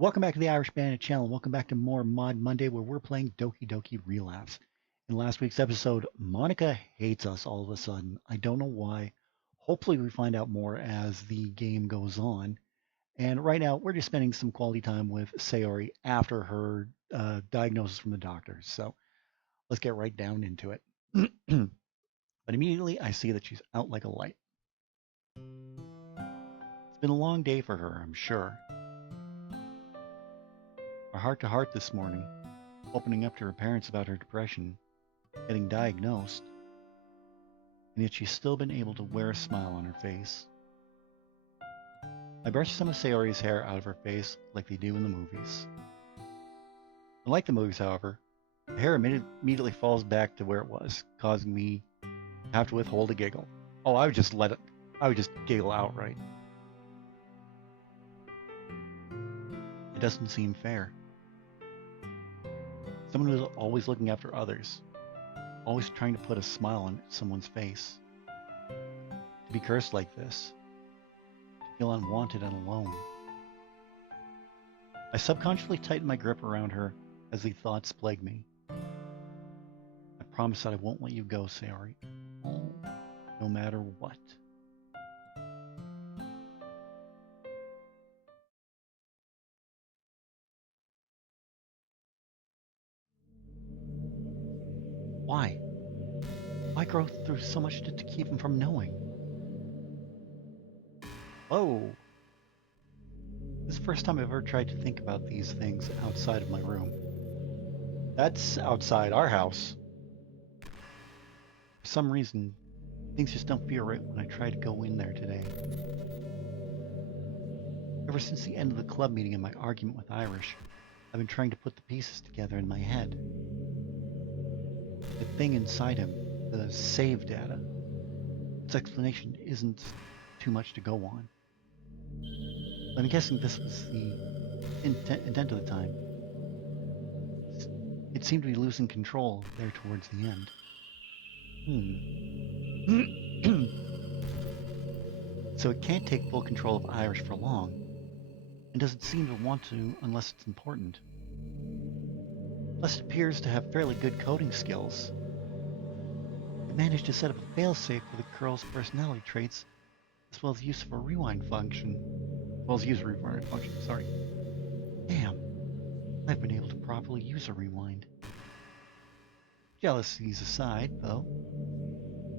Welcome back to the Irish Bandit channel. Welcome back to more Mod Monday where we're playing Doki Relapse. In last week's episode, Monika hates us all of a sudden. I don't know why. Hopefully we find out more as the game goes on. And right now we're just spending some quality time with Sayori after her diagnosis from the doctors. So let's get right down into it. But immediately I see that she's out like a light. It's been a long day for her, I'm sure. Our heart-to-heart this morning, opening up to her parents about her depression, getting diagnosed, and yet she's still been able to wear a smile on her face. I brush some of Sayori's hair out of her face like they do in the movies. Unlike the movies, however, the hair immediately falls back to where it was, causing me to have to withhold a giggle. Oh, I would just giggle outright. It doesn't seem fair. Someone who's always looking after others, always trying to put a smile on someone's face. To be cursed like this, to feel unwanted and alone. I subconsciously tighten my grip around her as the thoughts plague me. I promise that I won't let you go, Sayori. Oh, no matter what. Why? Why go through so much to keep him from knowing? Oh, this is the first time I've ever tried to think about these things outside of my room. That's outside our house. For some reason, things just don't feel right when I try to go in there today. Ever since the end of the club meeting and my argument with Irish, I've been trying to put the pieces together in my head. The thing inside him, the save data, its explanation isn't too much to go on. I'm guessing this was the intent of the time. It seemed to be losing control there towards the end. So it can't take full control of Irish for long, and doesn't seem to want to unless it's important. Plus it appears to have fairly good coding skills. It managed to set up a failsafe for the girl's personality traits, as well as use of a rewind function. Sorry. Damn, I've been able to properly use a rewind. Jealousies aside, though,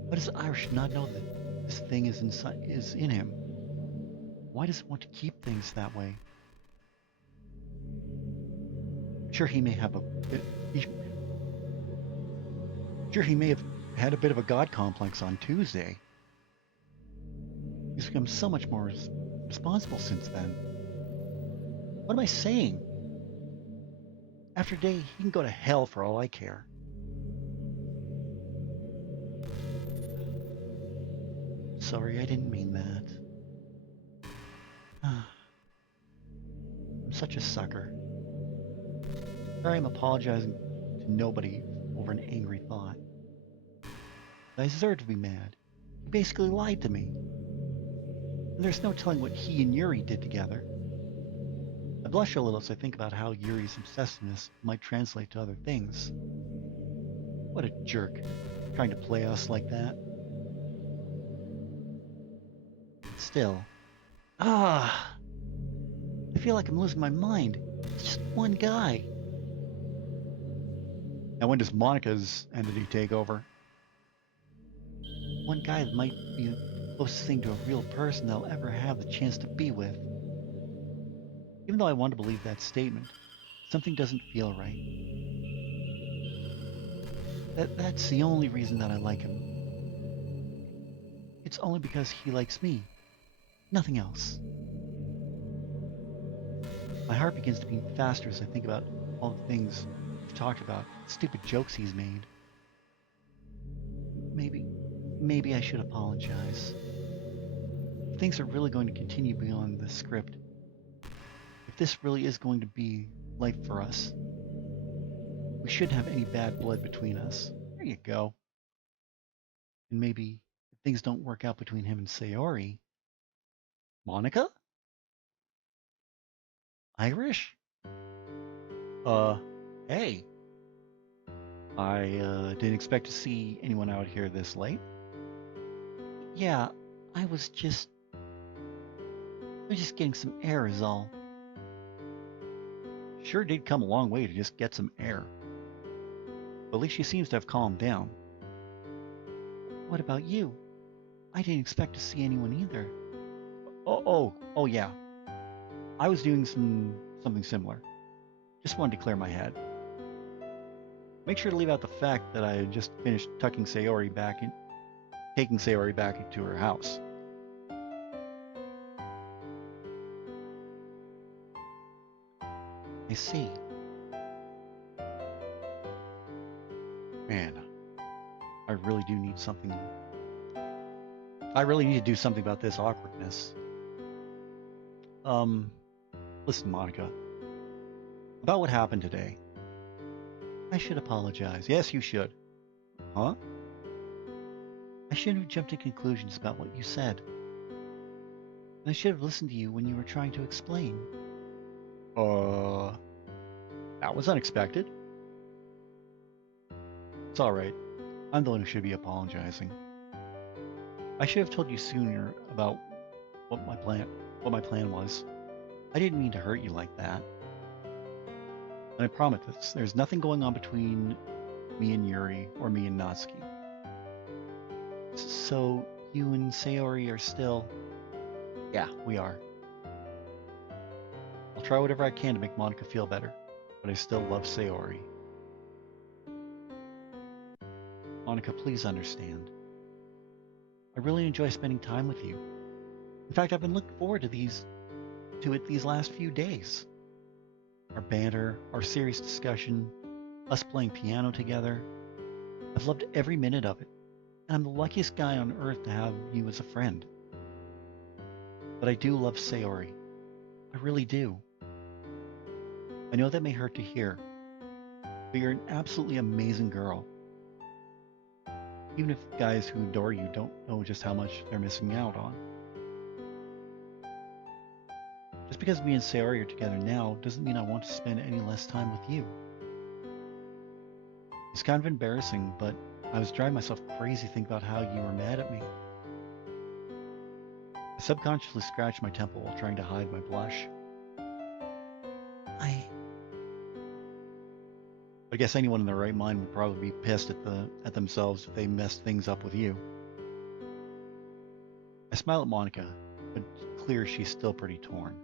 why does Irish not know that this thing is in him? Why does it want to keep things that way? Sure, he may have had a bit of a god complex on Tuesday. He's become so much more responsible since then. What am I saying? After a day, he can go to hell for all I care. Sorry, I didn't mean that. I'm such a sucker. Here I am apologizing to nobody over an angry thought. I deserve to be mad. He basically lied to me. And there's no telling what he and Yuri did together. I blush a little as I think about how Yuri's obsessiveness might translate to other things. What a jerk, trying to play us like that. Still, I feel like I'm losing my mind. It's just one guy. Now when does Monica's entity take over? One guy that might be the closest thing to a real person that I'll ever have the chance to be with. Even though I want to believe that statement, something doesn't feel right. That's the only reason that I like him. It's only because he likes me. Nothing else. My heart begins to beat faster as I think about all the things we've talked about, the stupid jokes he's made. Maybe I should apologize. If things are really going to continue beyond the script, if this really is going to be life for us, we shouldn't have any bad blood between us. There you go. And maybe if things don't work out between him and Sayori, Monika? Irish? Uh, hey. I didn't expect to see anyone out here this late. Yeah, I was just getting some air is all. Sure did come a long way to just get some air. But at least she seems to have calmed down. What about you? I didn't expect to see anyone either. Oh yeah. I was doing something similar. Just wanted to clear my head. Make sure to leave out the fact that I had just finished taking Sayori back into her house. I see. Man, I really do need something. I really need to do something about this awkwardness. Um, Listen, Monika, about what happened today. I should apologize. Yes, you should. Huh? I shouldn't have jumped to conclusions about what you said. I should have listened to you when you were trying to explain. Uh, that was unexpected. It's alright. I'm the one who should be apologizing. I should have told you sooner about what my plan was. I didn't mean to hurt you like that. And I promise there's nothing going on between me and Yuri or me and Natsuki. So you and Sayori are still... Yeah, we are. I'll try whatever I can to make Monika feel better, but I still love Sayori. Monika, please understand. I really enjoy spending time with you. In fact, I've been looking forward to it these last few days. Our banter, our serious discussion, us playing piano together. I've loved every minute of it, and I'm the luckiest guy on earth to have you as a friend. But I do love Sayori. I really do. I know that may hurt to hear, but you're an absolutely amazing girl. Even if guys who adore you don't know just how much they're missing out on. Just because me and Sayori are together now doesn't mean I want to spend any less time with you. It's kind of embarrassing, but I was driving myself crazy thinking about how you were mad at me. I subconsciously scratched my temple while trying to hide my blush. I guess anyone in their right mind would probably be pissed at themselves if they messed things up with you. I smile at Monika, but it's clear she's still pretty torn.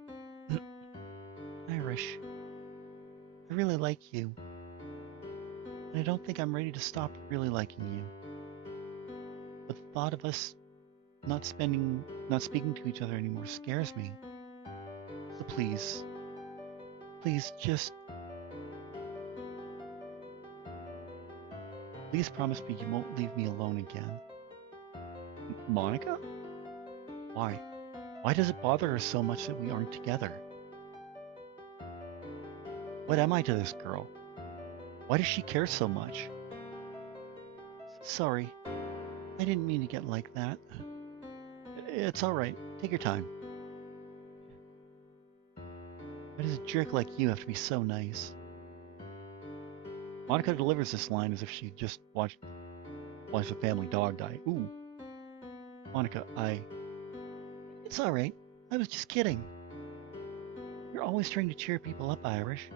Irish, I really like you, and I don't think I'm ready to stop really liking you. But the thought of us not speaking to each other anymore scares me. So please just... Please promise me you won't leave me alone again. Monika? Why? Why does it bother her so much that we aren't together? What am I to this girl? Why does she care so much? Sorry, I didn't mean to get like that. It's alright, take your time. Why does a jerk like you have to be so nice? Monika delivers this line as if she just watched a family dog die. Ooh. Monika, It's alright. I was just kidding. You're always trying to cheer people up, Irish.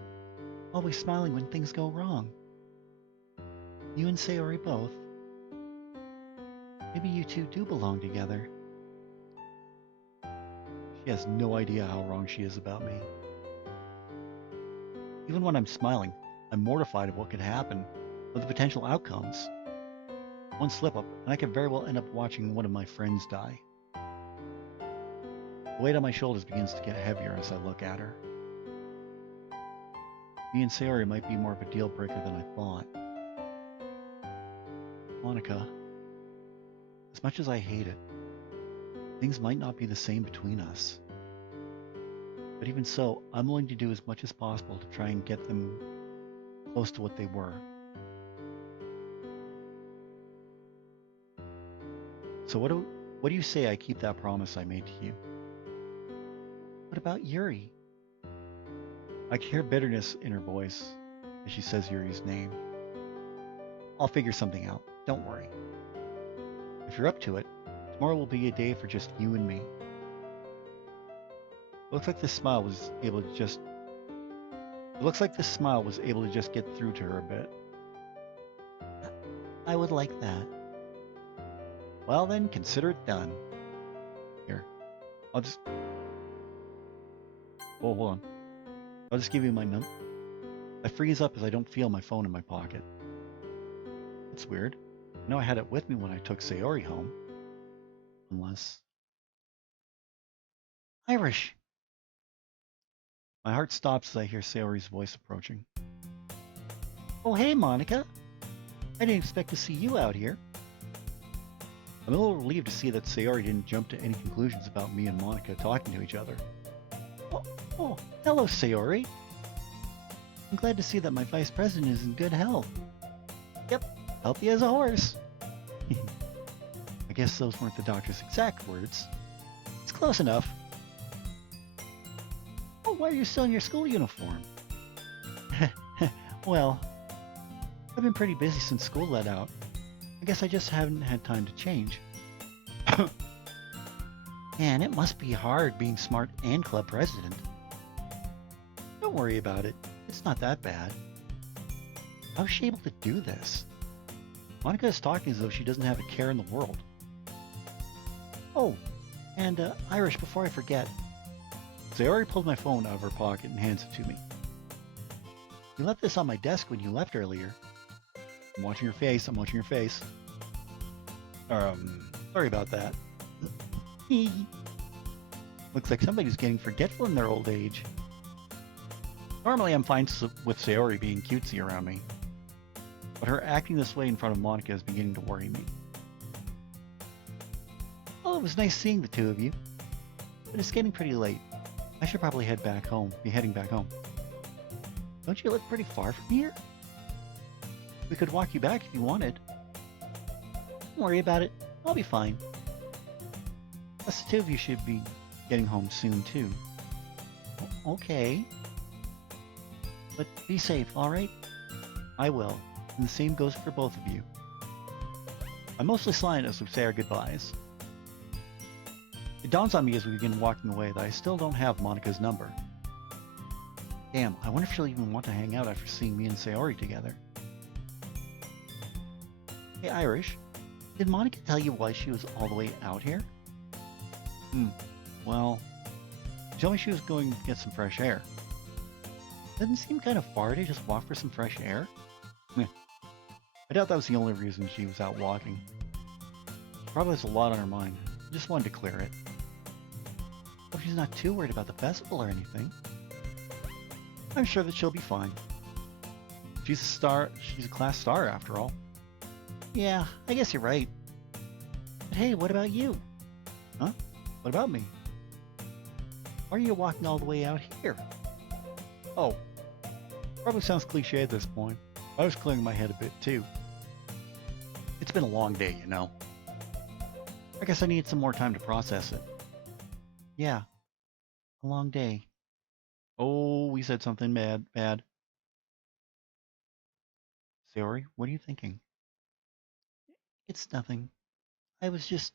Always smiling when things go wrong. You and Sayori both. Maybe you two do belong together. She has no idea how wrong she is about me. Even when I'm smiling, I'm mortified of what could happen, of the potential outcomes. One slip-up, and I could very well end up watching one of my friends die. The weight on my shoulders begins to get heavier as I look at her. Me and Sayori might be more of a deal breaker than I thought. Monika, as much as I hate it, things might not be the same between us. But even so, I'm willing to do as much as possible to try and get them close to what they were. So what do you say I keep that promise I made to you? What about Yuri? I can hear bitterness in her voice as she says Yuri's name. I'll figure something out. Don't worry. If you're up to it, tomorrow will be a day for just you and me. Looks like this smile was able to just get through to her a bit. I would like that. Well then, consider it done. Here, I'll just... Oh, hold on. I'll just give you my number. I freeze up as I don't feel my phone in my pocket. That's weird. I know I had it with me when I took Sayori home. Unless... Irish! My heart stops as I hear Sayori's voice approaching. Oh, hey, Monika. I didn't expect to see you out here. I'm a little relieved to see that Sayori didn't jump to any conclusions about me and Monika talking to each other. Oh, hello, Sayori. I'm glad to see that my vice president is in good health. Yep, healthy as a horse. I guess those weren't the doctor's exact words. It's close enough. Oh, why are you still in your school uniform? Well, I've been pretty busy since school let out. I guess I just haven't had time to change. Man, it must be hard being smart and club president. Don't worry about it. It's not that bad. How is she able to do this? Monika is talking as though she doesn't have a care in the world. Oh, and Irish, before I forget, Sayori pulled my phone out of her pocket and hands it to me. You left this on my desk when you left earlier. I'm watching your face. Sorry about that. Looks like somebody's getting forgetful in their old age. Normally I'm fine with Sayori being cutesy around me, but her acting this way in front of Monika is beginning to worry me. Well, it was nice seeing the two of you, but it's getting pretty late. I should probably be heading back home. Don't you live pretty far from here? We could walk you back if you wanted. Don't worry about it. I'll be fine. Plus, the two of you should be getting home soon, too. Okay. But be safe, alright? I will. And the same goes for both of you. I'm mostly silent as we say our goodbyes. It dawns on me as we begin walking away that I still don't have Monika's number. Damn, I wonder if she'll even want to hang out after seeing me and Sayori together. Hey, Irish, did Monika tell you why she was all the way out here? Well, she told me she was going to get some fresh air. Doesn't it seem kind of far to just walk for some fresh air? I doubt that was the only reason she was out walking. She probably has a lot on her mind. I just wanted to clear it. Hope she's not too worried about the festival or anything. I'm sure that she'll be fine. She's a star. She's a class star after all. Yeah, I guess you're right. But hey, what about you? Huh? What about me? Why are you walking all the way out here? Oh, probably sounds cliche at this point. I was clearing my head a bit too. It's been a long day, you know. I guess I need some more time to process it. Yeah, a long day. Oh, we said something bad. Sayori, what are you thinking? It's nothing. I was just...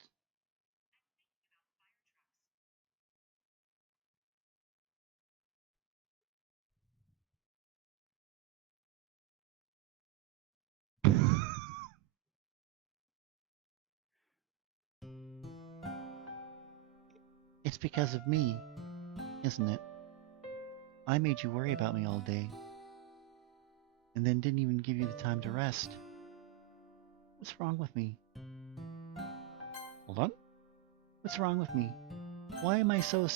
It's because of me, isn't it? I made you worry about me all day, and then didn't even give you the time to rest. What's wrong with me? Hold on. What's wrong with me? Why am I so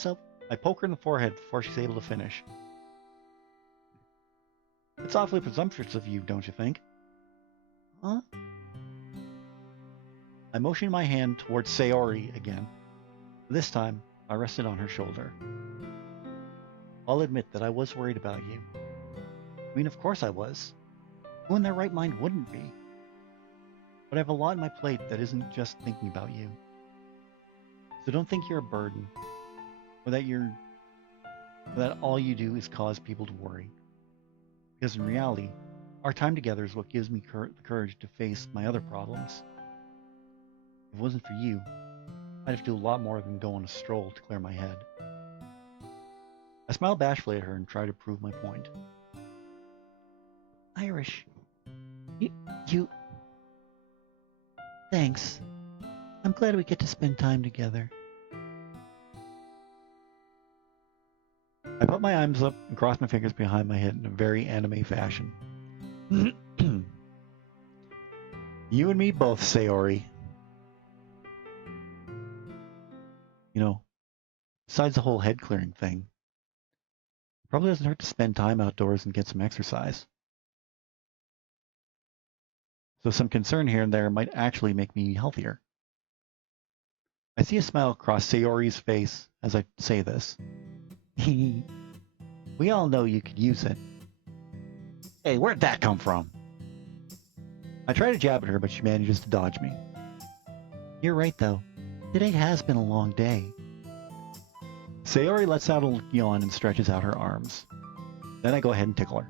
I poke her in the forehead before she's able to finish. It's awfully presumptuous of you, don't you think? Huh? I motioned my hand towards Sayori again. This time, I rested on her shoulder. I'll admit that I was worried about you. I mean, of course I was. Who in their right mind wouldn't be? But I have a lot on my plate that isn't just thinking about you. So don't think you're a burden, or that you're that all you do is cause people to worry. Because in reality, our time together is what gives me the courage to face my other problems. If it wasn't for you, I'd have to do a lot more than go on a stroll to clear my head. I smiled bashfully at her and tried to prove my point. Irish, you... Thanks. I'm glad we get to spend time together. I put my arms up and crossed my fingers behind my head in a very anime fashion. You and me both, Sayori. You know, besides the whole head clearing thing, it probably doesn't hurt to spend time outdoors and get some exercise. So some concern here and there might actually make me healthier. I see a smile across Sayori's face as I say this. We all know you could use it. Hey, where'd that come from? I try to jab at her, but she manages to dodge me. You're right, though. Today has been a long day. Sayori lets out a yawn and stretches out her arms. Then I go ahead and tickle her.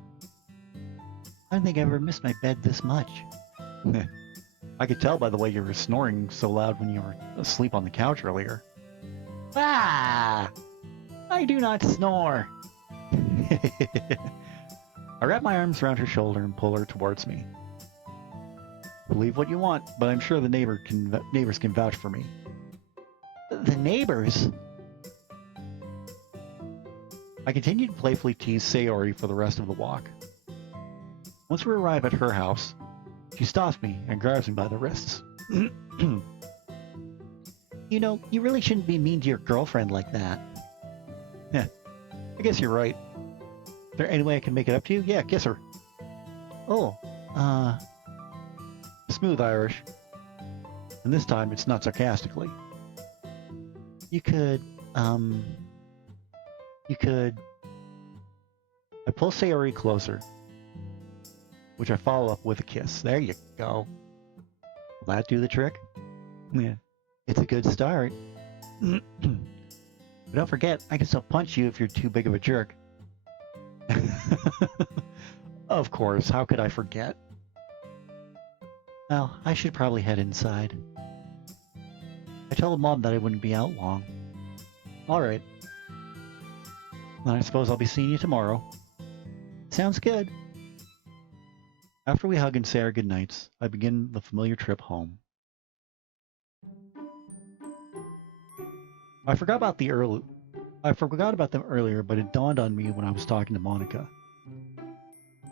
I don't think I ever missed my bed this much. I could tell by the way you were snoring so loud when you were asleep on the couch earlier. Ah! I do not snore! I wrap my arms around her shoulder and pull her towards me. Believe what you want, but I'm sure the neighbors can vouch for me. The neighbors? I continue to playfully tease Sayori for the rest of the walk. Once we arrive at her house, she stops me and grabs me by the wrists. You know, you really shouldn't be mean to your girlfriend like that. Yeah, I guess you're right. Is there any way I can make it up to you? Yeah, kiss her. Oh, smooth Irish. And this time it's not sarcastically. You could. I pull Sayori closer, which I follow up with a kiss. There you go. Will that do the trick? Yeah, it's a good start. But don't forget, I can still punch you if you're too big of a jerk. Of course, how could I forget? Well, I should probably head inside. I told Mom that I wouldn't be out long. Alright. Then I suppose I'll be seeing you tomorrow. Sounds good. After we hug and say our goodnights, I begin the familiar trip home. I forgot about them earlier, but it dawned on me when I was talking to Monika.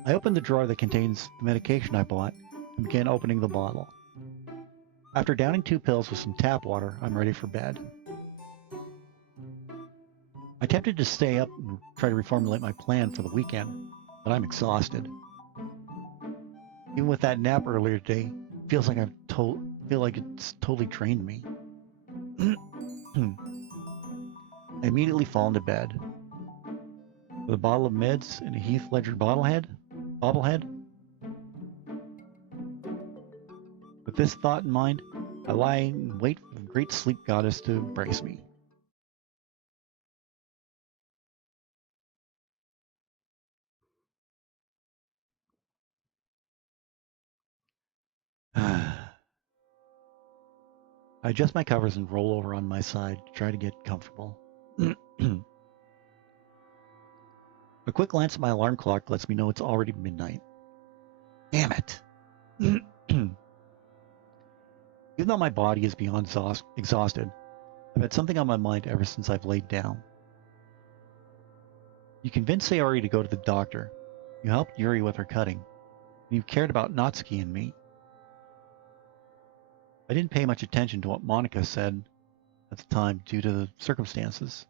I opened the drawer that contains the medication I bought and began opening the bottle. After downing 2 pills with some tap water, I'm ready for bed. I attempted to stay up and try to reformulate my plan for the weekend, but I'm exhausted. Even with that nap earlier today, it feels like it's totally drained me. I immediately fall into bed. With a bottle of meds and a Heath Ledger bobblehead. With this thought in mind, I lie and wait for the great sleep goddess to embrace me. I adjust my covers and roll over on my side to try to get comfortable. A quick glance at my alarm clock lets me know it's already midnight. Damn it! Even though my body is beyond exhausted, I've had something on my mind ever since I've laid down. You convinced Sayori to go to the doctor. You helped Yuri with her cutting. And you cared about Natsuki and me. I didn't pay much attention to what Monika said at the time due to the circumstances.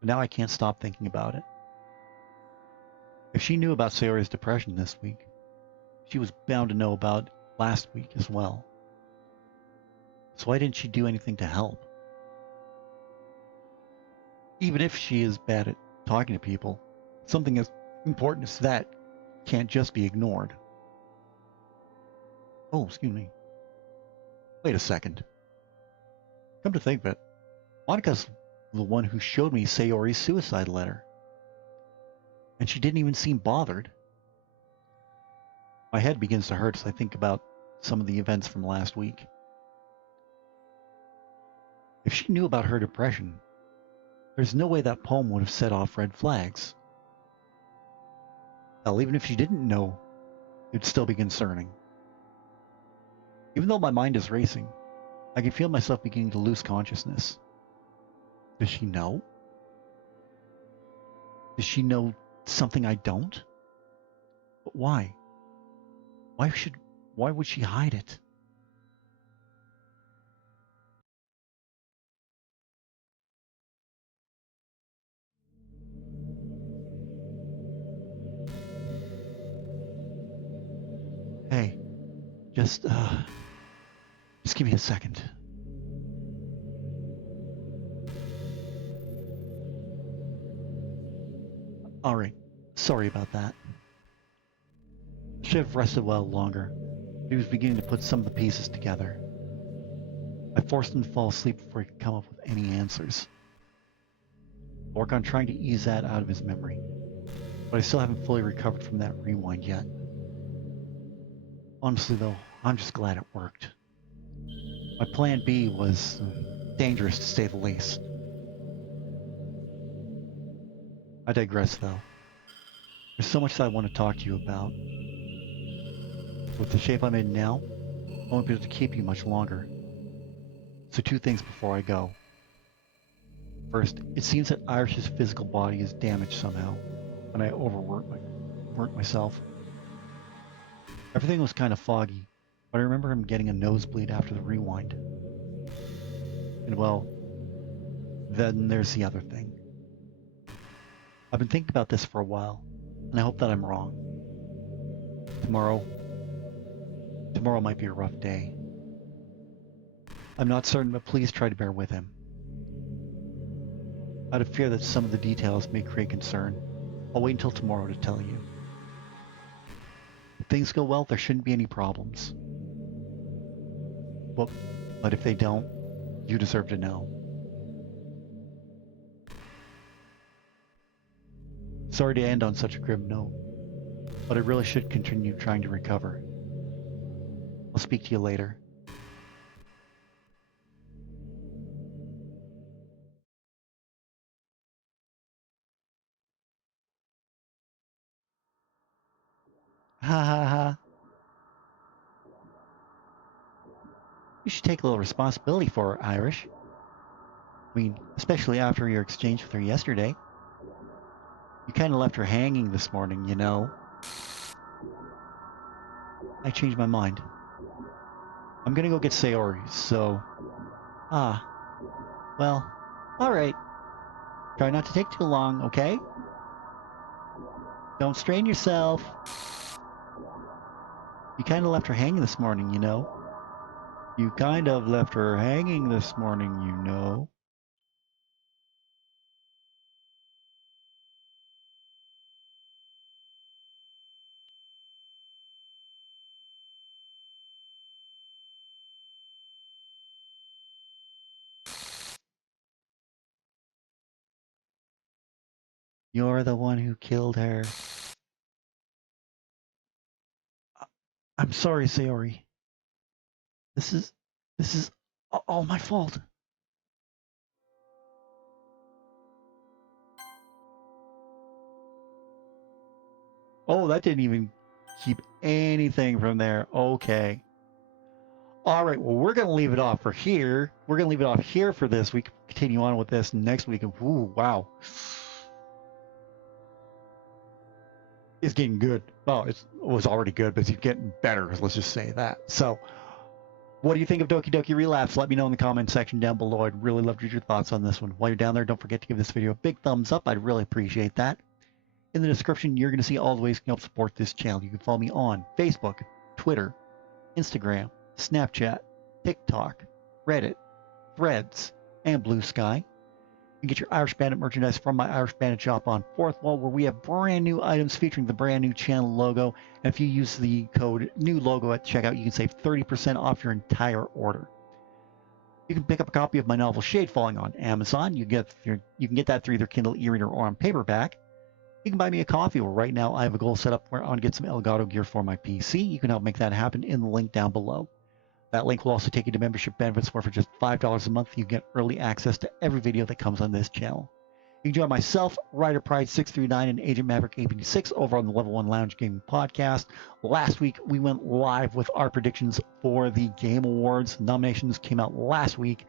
But now I can't stop thinking about it. If she knew about Sayori's depression this week, she was bound to know about last week as well. So why didn't she do anything to help? Even if she is bad at talking to people, something as important as that can't just be ignored. Oh, excuse me. Wait a second. Come to think of it, Monika's the one who showed me Sayori's suicide letter. And she didn't even seem bothered. My head begins to hurt as I think about some of the events from last week. If she knew about her depression, there's no way that poem would have set off red flags. Hell, even if she didn't know, it'd still be concerning. Even though my mind is racing, I can feel myself beginning to lose consciousness. Does she know? Does she know something I don't? But why? Why would she hide it? Hey, just give me a second. Alright, sorry about that. I should have rested well longer. He was beginning to put some of the pieces together. I forced him to fall asleep before he could come up with any answers. I work on trying to ease that out of his memory, but I still haven't fully recovered from that rewind yet. Honestly though, I'm just glad it worked. My plan B was dangerous to say the least. I digress though. There's so much that I want to talk to you about. With the shape I'm in now, I won't be able to keep you much longer. So 2 things before I go. First, it seems that Irish's physical body is damaged somehow, and I overworked myself. Everything was kind of foggy, but I remember him getting a nosebleed after the rewind. And well, then there's the other thing. I've been thinking about this for a while, and I hope that I'm wrong. Tomorrow might be a rough day. I'm not certain, but please try to bear with him. Out of fear that some of the details may create concern, I'll wait until tomorrow to tell you. If things go well, there shouldn't be any problems. But if they don't, you deserve to know. Sorry to end on such a grim note, but I really should continue trying to recover. I'll speak to you later. Ha ha ha. You should take a little responsibility for her, Irish. I mean, especially after your exchange with her yesterday. You kind of left her hanging this morning, you know. I changed my mind. I'm gonna go get Sayori, so... Well, alright. Try not to take too long, okay? Don't strain yourself. You kind of left her hanging this morning, you know. You kind of left her hanging this morning, you know. You're the one who killed her. I'm sorry, Sayori. This is all my fault. Oh, that didn't even keep anything from there. Okay. All right, well, we're going to leave it off for here. We're going to leave it off here for this week. Continue on with this next week. Ooh, wow. It's getting good. Well, it was already good, but it's getting better. Let's just say that. So, what do you think of Doki Doki Relapse? Let me know in the comment section down below. I'd really love to hear your thoughts on this one. While you're down there, don't forget to give this video a big thumbs up. I'd really appreciate that. In the description, you're going to see all the ways you can help support this channel. You can follow me on Facebook, Twitter, Instagram, Snapchat, TikTok, Reddit, Threads, and Blue Sky. You can get your Irish Bandit merchandise from my Irish Bandit shop on Fourth Wall, where we have brand new items featuring the brand new channel logo. And if you use the code new logo at checkout, you can save 30% off your entire order. You can pick up a copy of my novel Shade Falling on Amazon. You can get that through either Kindle e-reader or on paperback. You can buy me a coffee, or right now I have a goal set up where I want to get some Elgato gear for my PC. You can help make that happen in the link down below. That link will also take you to membership benefits where for just $5 a month you get early access to every video that comes on this channel. You can join myself, Ryder Pride 639, and Agent Maverick 856 over on the Level 1 Lounge Gaming Podcast. Last week we went live with our predictions for the Game Awards. Nominations came out last week,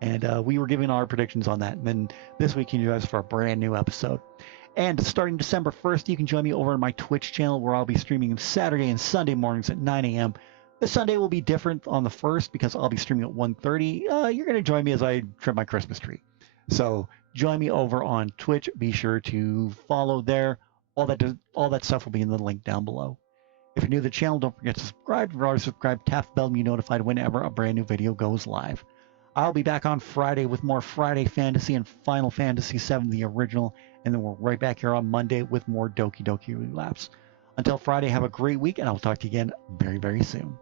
and we were giving our predictions on that. And then this week you can join us for a brand new episode. And starting December 1st, you can join me over on my Twitch channel where I'll be streaming Saturday and Sunday mornings at 9 a.m. This Sunday will be different on the 1st because I'll be streaming at 1:30. You're going to join me as I trim my Christmas tree. So join me over on Twitch. Be sure to follow there. All that stuff will be in the link down below. If you're new to the channel, don't forget to subscribe. If you're already subscribed, tap the bell to be notified whenever a brand new video goes live. I'll be back on Friday with more Friday Fantasy and Final Fantasy VII, the original, and then we're right back here on Monday with more Doki Doki Relapse. Until Friday, have a great week, and I'll talk to you again very, very soon.